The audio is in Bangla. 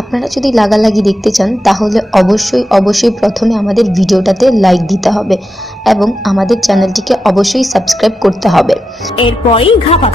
আপনারা যদি লাগালাগি দেখতে চান তাহলে অবশ্যই প্রথমে আমাদের ভিডিওটাতে লাইক দিতে হবে এবং আমাদের চ্যানেলটিকে অবশ্যই সাবস্ক্রাইব করতে হবে। এরপরই ঘাপা